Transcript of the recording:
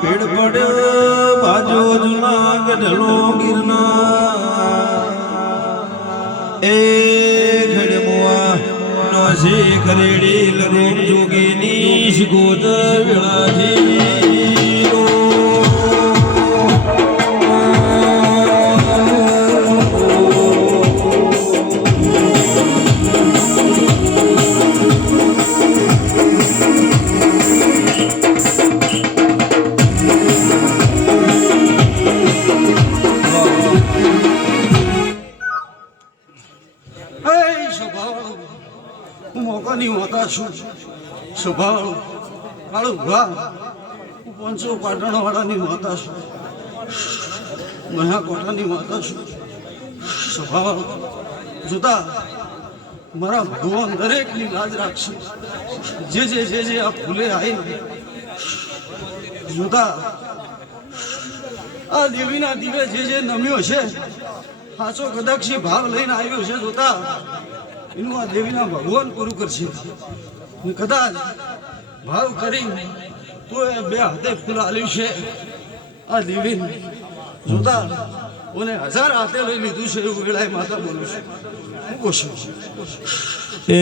ભેડ પડ બાજો જુનાગ ઢલો ગિરનાર એ ઘડ મુઆ નોસી કરેડી લગોમ જોગીની શિકોત વેળાજી મોકાની વાતા છું સ્વભાવ કાળું ભા પંચો પાટણ વાળાની માતા છું મહાકોટાની માતા છું સ્વભાવ જોતા મારા ભગવાન દરેકની લાજ રાખશે જે આ ફૂલે આવી જોતા આ દેવીના દીવે જે નમ્યો છે સાચો કદાક્ષી ભાવ લઈને આવ્યો છે જોતા એનું આ દેવીના ભગવાન પૂરું કરશે કદાચ ભાવ કરી તો એ બે હાથે ફૂલ આલ્યું છે આ દેવી જોતા ઓને 1000 હાથે લઈ લીધું છે એવું વેળાએ માતા બોલું છું હું કહું છું એ